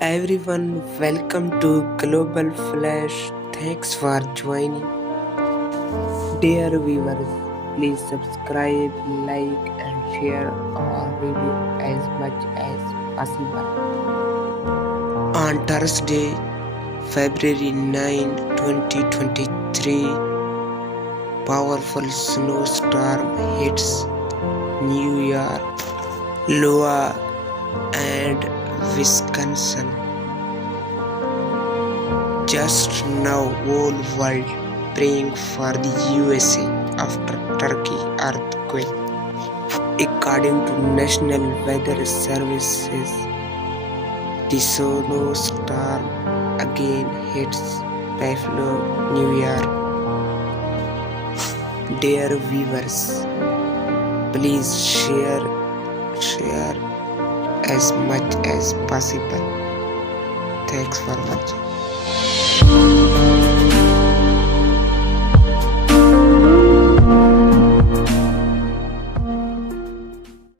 Everyone, welcome to Global Flash. Thanks for joining. Dear viewers, please subscribe, like, and share our video as much as possible. On Thursday, February 9, 2023, powerful snowstorm hits New York, Iowa, and Wisconsin. Just now, whole world praying for the USA after Turkey earthquake. According to National Weather Services, the snowstorm again hits Buffalo, New York. Dear viewers, please share as much as possible. Thanks for watching.